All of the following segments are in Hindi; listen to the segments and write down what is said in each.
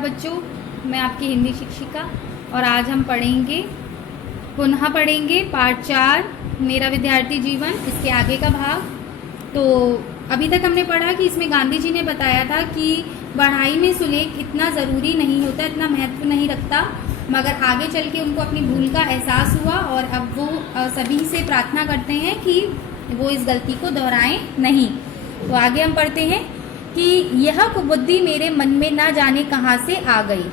बच्चों, मैं आपकी हिंदी शिक्षिका और आज हम पुनः पढ़ेंगे पार्ट 4 मेरा विद्यार्थी जीवन, इसके आगे का भाग। तो अभी तक हमने पढ़ा कि इसमें गांधी जी ने बताया था कि पढ़ाई में सुलेख इतना ज़रूरी नहीं होता, इतना महत्व नहीं रखता, मगर आगे चल के उनको अपनी भूल का एहसास हुआ और अब वो सभी से प्रार्थना करते हैं कि वो इस गलती को दोहराएं नहीं। तो आगे हम पढ़ते हैं कि यह कुबुद्धि मेरे मन में ना जाने कहाँ से आ गई,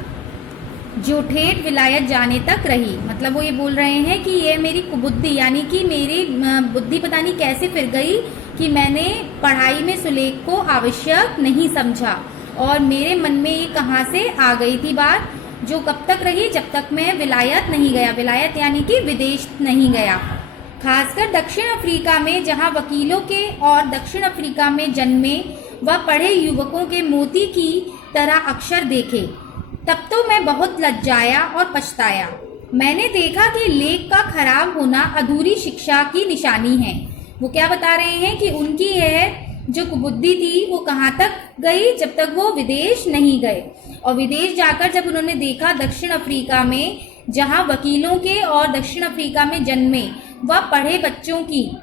जो ठेठ विलायत जाने तक रही। मतलब वो ये बोल रहे हैं कि ये मेरी कुबुद्धि यानी कि मेरी बुद्धि पता नहीं कैसे फिर गई कि मैंने पढ़ाई में सुलेख को आवश्यक नहीं समझा और मेरे मन में ये कहाँ से आ गई थी बात, जो कब तक रही, जब तक मैं विलायत नहीं गया। विलायत यानी कि विदेश नहीं गया। खासकर दक्षिण अफ्रीका में, जहाँ वकीलों के और दक्षिण अफ्रीका में जन्मे व पढ़े युवकों के मोती की तरह अक्षर देखे, तब तो मैं बहुत लज्जाया और पछताया। मैंने देखा कि लेख का खराब होना अधूरी शिक्षा की निशानी है। वो क्या बता रहे हैं कि उनकी यह जो कुबुद्धि थी वो कहाँ तक गई, जब तक वो विदेश नहीं गए। और विदेश जाकर जब उन्होंने देखा दक्षिण अफ्रीका में, जहाँ वकीलों के और दक्षिण अफ्रीका में जन्मे व पढ़े बच्चों की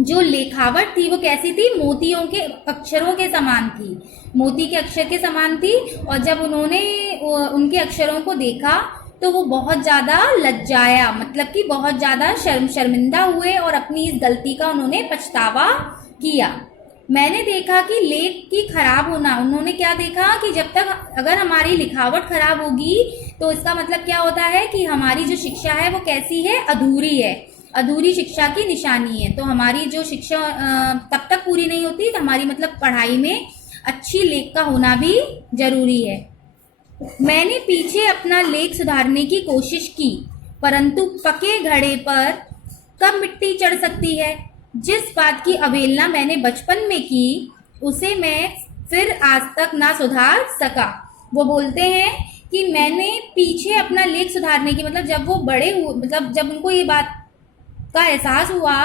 जो लेखावट थी वो कैसी थी, मोतियों के अक्षरों के समान थी, मोती के अक्षर के समान थी। और जब उन्होंने उनके अक्षरों को देखा तो वो बहुत ज़्यादा लज्जाया, मतलब कि बहुत ज़्यादा शर्मिंदा हुए और अपनी इस गलती का उन्होंने पछतावा किया। मैंने देखा कि लेख की खराब होना, उन्होंने क्या देखा कि जब तक अगर हमारी लिखावट खराब होगी तो इसका मतलब क्या होता है कि हमारी जो शिक्षा है वो कैसी है, अधूरी है, अधूरी शिक्षा की निशानी है। तो हमारी जो शिक्षा तब तक पूरी नहीं होती, तो हमारी मतलब पढ़ाई में अच्छी लेख का होना भी जरूरी है। मैंने पीछे अपना लेख सुधारने की कोशिश की, परंतु पके घड़े पर कब मिट्टी चढ़ सकती है। जिस बात की अवहेलना मैंने बचपन में की उसे मैं फिर आज तक ना सुधार सका। वो बोलते हैं कि मैंने पीछे अपना लेख सुधारने की, मतलब जब वो बड़े हुए, मतलब जब उनको ये बात का एहसास हुआ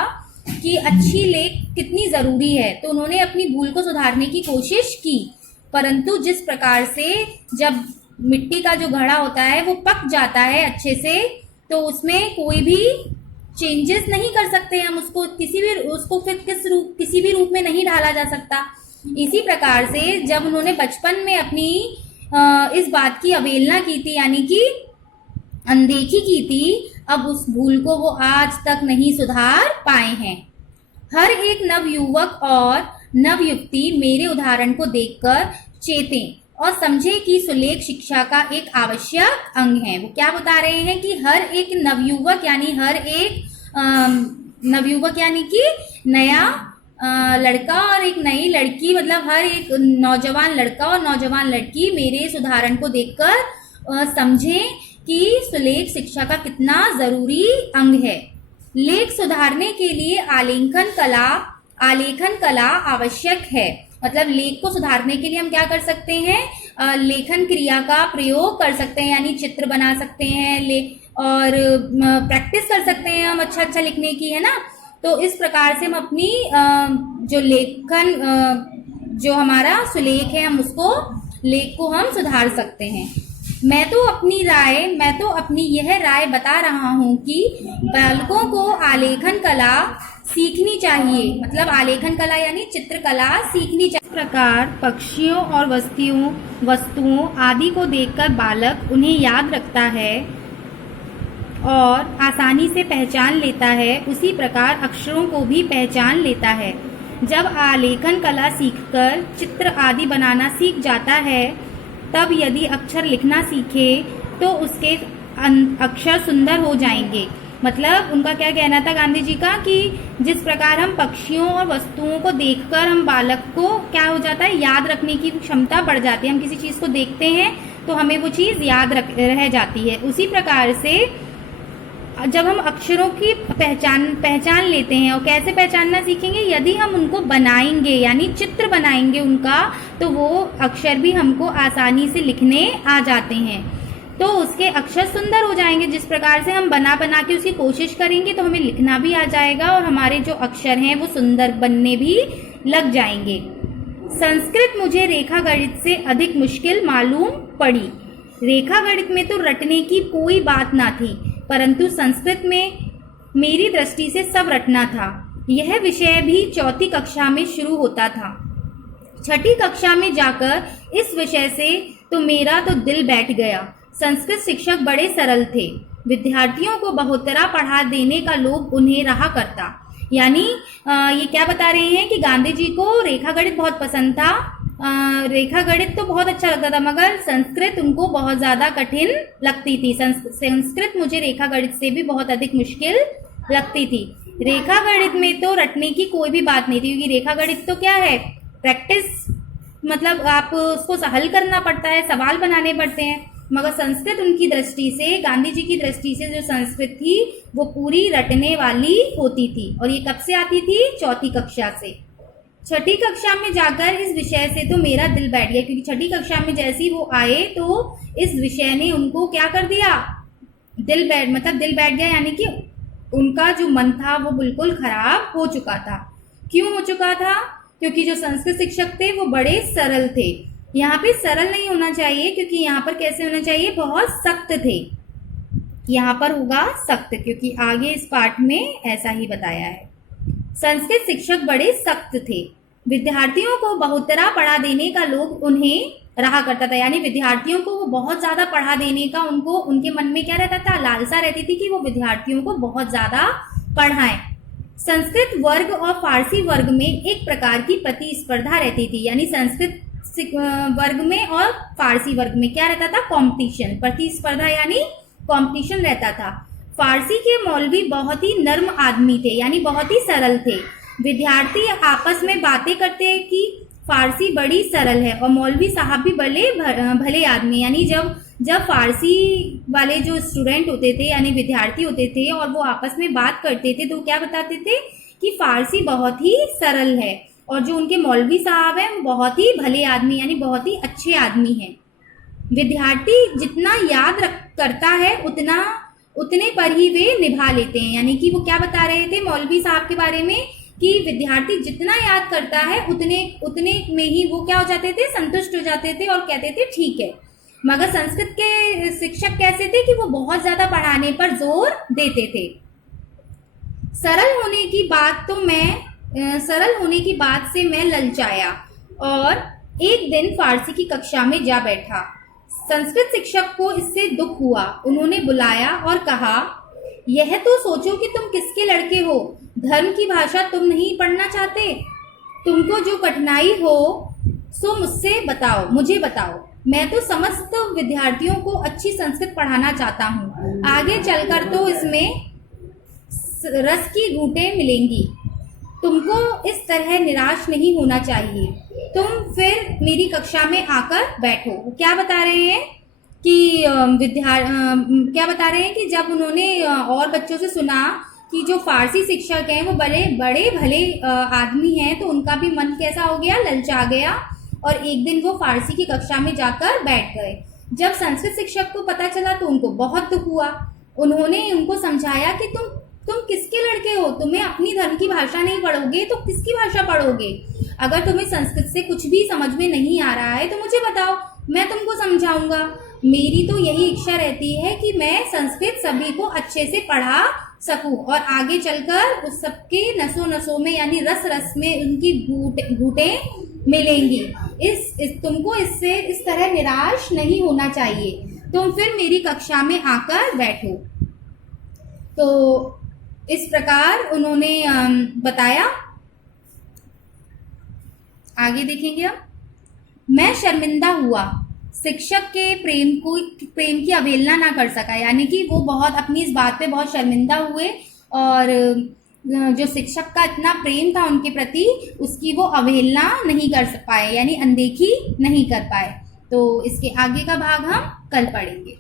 कि अच्छी लेख कितनी ज़रूरी है, तो उन्होंने अपनी भूल को सुधारने की कोशिश की, परंतु जिस प्रकार से जब मिट्टी का जो घड़ा होता है वो पक जाता है अच्छे से, तो उसमें कोई भी चेंजेस नहीं कर सकते हम, उसको फिर किसी भी रूप में नहीं ढाला जा सकता। इसी प्रकार से जब उन्होंने बचपन में अपनी इस बात की अवहेलना की थी, यानी कि अनदेखी की थी, अब उस भूल को वो आज तक नहीं सुधार पाए हैं। हर एक नवयुवक और नवयुवती मेरे उदाहरण को देखकर चेतें और समझे कि सुलेख शिक्षा का एक आवश्यक अंग है। वो क्या बता रहे हैं कि हर एक नवयुवक यानी कि नया लड़का और एक नई लड़की, मतलब हर एक नौजवान लड़का और नौजवान लड़की मेरे इस उदाहरण को देखकर समझे कि सुलेख शिक्षा का कितना जरूरी अंग है। लेख सुधारने के लिए आलेखन कला आवश्यक है। मतलब लेख को सुधारने के लिए हम क्या कर सकते हैं, लेखन क्रिया का प्रयोग कर सकते हैं, यानी चित्र बना सकते हैं और प्रैक्टिस कर सकते हैं हम अच्छा लिखने की, है ना। तो इस प्रकार से हम अपनी जो लेखन जो हमारा सुलेख है, हम उसको लेख को हम सुधार सकते हैं। मैं तो अपनी यह राय बता रहा हूँ कि बालकों को आलेखन कला सीखनी चाहिए। मतलब आलेखन कला यानी चित्रकला सीखनी चाहिए। इस प्रकार पक्षियों और वस्तुओं आदि को देखकर बालक उन्हें याद रखता है और आसानी से पहचान लेता है, उसी प्रकार अक्षरों को भी पहचान लेता है। जब आलेखन कला सीखकर चित्र आदि बनाना सीख जाता है, तब यदि अक्षर लिखना सीखे तो उसके अक्षर सुंदर हो जाएंगे। मतलब उनका क्या कहना था गांधी जी का कि जिस प्रकार हम पक्षियों और वस्तुओं को देखकर हम बालक को क्या हो जाता है, याद रखने की क्षमता बढ़ जाती है। हम किसी चीज़ को देखते हैं तो हमें वो चीज़ याद रह जाती है। उसी प्रकार से जब हम अक्षरों की पहचान लेते हैं, और कैसे पहचानना सीखेंगे, यदि हम उनको बनाएंगे यानी चित्र बनाएंगे उनका, तो वो अक्षर भी हमको आसानी से लिखने आ जाते हैं, तो उसके अक्षर सुंदर हो जाएंगे। जिस प्रकार से हम बना के उसकी कोशिश करेंगे तो हमें लिखना भी आ जाएगा और हमारे जो अक्षर हैं वो सुंदर बनने भी लग जाएंगे। संस्कृत मुझे रेखा गणित से अधिक मुश्किल मालूम पड़ी। रेखा गणित में तो रटने की कोई बात ना थी, परंतु संस्कृत में मेरी दृष्टि से सब रटना था। यह विषय भी चौथी कक्षा में शुरू होता था। छठी कक्षा में जाकर इस विषय से तो मेरा तो दिल बैठ गया। संस्कृत शिक्षक बड़े सरल थे। विद्यार्थियों को बहुतरा पढ़ा देने का लोभ उन्हें रहा करता। यानी ये क्या बता रहे हैं कि गांधी जी को रेखा गणित बहुत पसंद था। रेखा गणित तो बहुत अच्छा लगता था, मगर संस्कृत उनको बहुत ज़्यादा कठिन लगती थी। संस्कृत मुझे रेखा गणित से भी बहुत अधिक मुश्किल लगती थी। रेखा गणित में तो रटने की कोई भी बात नहीं थी, क्योंकि रेखा गणित तो क्या है, प्रैक्टिस, मतलब आप उसको हल करना पड़ता है, सवाल बनाने पड़ते हैं। मगर संस्कृत उनकी दृष्टि से, गांधी जी की दृष्टि से जो संस्कृत थी वो पूरी रटने वाली होती थी। और ये कब से आती थी? चौथी कक्षा से। छठी कक्षा में जाकर इस विषय से तो मेरा दिल बैठ गया, क्योंकि छठी कक्षा में जैसे ही वो आए तो इस विषय ने उनको क्या कर दिया, दिल बैठ गया, यानी कि उनका जो मन था वो बिल्कुल खराब हो चुका था। क्यों हो चुका था? क्योंकि जो संस्कृत शिक्षक थे वो बड़े सरल थे। यहाँ पे सरल नहीं होना चाहिए, क्योंकि यहाँ पर कैसे होना चाहिए, बहुत सख्त थे। यहाँ पर होगा सख्त, क्योंकि आगे इस पाठ में ऐसा ही बताया है। संस्कृत शिक्षक बड़े सख्त थे। विद्यार्थियों को बहुतरा पढ़ा देने का लोभ उन्हें रहा करता था। यानी विद्यार्थियों को वो बहुत ज्यादा पढ़ा देने का उनके मन में क्या रहता था, लालसा रहती थी कि वो विद्यार्थियों को बहुत ज्यादा पढ़ाएं। संस्कृत वर्ग और फारसी वर्ग में एक प्रकार की प्रतिस्पर्धा रहती थी। यानी संस्कृत वर्ग में और फारसी वर्ग में क्या रहता था, कंपटीशन, प्रतिस्पर्धा यानी कंपटीशन रहता था। फारसी के मौलवी बहुत ही नर्म आदमी थे, यानी बहुत ही सरल थे। विद्यार्थी आपस में बातें करते कि फारसी बड़ी सरल है, और मौलवी साहब भी भले आदमी। यानी जब फारसी वाले जो स्टूडेंट होते थे, यानी विद्यार्थी होते थे, और वो आपस में बात करते थे तो क्या बताते थे कि फारसी बहुत ही सरल है, और जो उनके मौलवी साहब हैं वो बहुत ही भले आदमी, यानी बहुत ही अच्छे आदमी हैं। विद्यार्थी जितना याद करता है उतने पर ही वे निभा लेते हैं। यानी कि वो क्या बता रहे थे मौलवी साहब के बारे में, कि विद्यार्थी जितना याद करता है उतने में ही वो क्या हो जाते थे, संतुष्ट हो जाते थे और कहते थे ठीक है। मगर संस्कृत के शिक्षक कैसे थे कि वो बहुत ज्यादा पढ़ाने पर जोर देते थे। सरल होने की बात से मैं ललचाया और एक दिन फारसी की कक्षा में जा बैठा। संस्कृत शिक्षक को इससे दुख हुआ। उन्होंने बुलाया और कहा, यह तो सोचो कि तुम किसके लड़के हो, धर्म की भाषा तुम नहीं पढ़ना चाहते। तुमको जो कठिनाई हो सो मुझे बताओ। मैं तो समस्त विद्यार्थियों को अच्छी संस्कृत पढ़ाना चाहता हूँ। आगे चलकर तो इसमें रस की घूंटें मिलेंगी। तुमको इस तरह निराश नहीं होना चाहिए। तुम फिर मेरी कक्षा में आकर बैठो। क्या बता रहे हैं कि क्या बता रहे हैं कि जब उन्होंने और बच्चों से सुना कि जो फारसी शिक्षक हैं वो बड़े भले आदमी हैं, तो उनका भी मन कैसा हो गया, ललचा गया, और एक दिन वो फारसी की कक्षा में जाकर बैठ गए। जब संस्कृत शिक्षक को पता चला तो उनको बहुत दुख हुआ। उन्होंने उनको समझाया कि तुम किसके लड़के हो, तुम्हें अपनी धर्म की भाषा नहीं पढ़ोगे तो किसकी भाषा पढ़ोगे। अगर तुम्हें संस्कृत से कुछ भी समझ में नहीं आ रहा है तो मुझे बताओ, मैं तुमको समझाऊंगा। मेरी तो यही इच्छा रहती है कि मैं संस्कृत सभी को अच्छे से पढ़ा सकूं और आगे चलकर उस सबके नसों नसों में, यानी रस रस में उनकी घूंटें मिलेंगी। तुमको इससे इस तरह निराश नहीं होना चाहिए। तुम फिर मेरी कक्षा में आकर बैठो। तो इस प्रकार उन्होंने बताया। आगे देखेंगे अब। मैं शर्मिंदा हुआ, शिक्षक के प्रेम की अवहेलना ना कर सका। यानी कि वो बहुत अपनी इस बात पे बहुत शर्मिंदा हुए, और जो शिक्षक का इतना प्रेम था उनके प्रति, उसकी वो अवहेलना नहीं कर पाए, यानी अनदेखी नहीं कर पाए। तो इसके आगे का भाग हम कल पढ़ेंगे।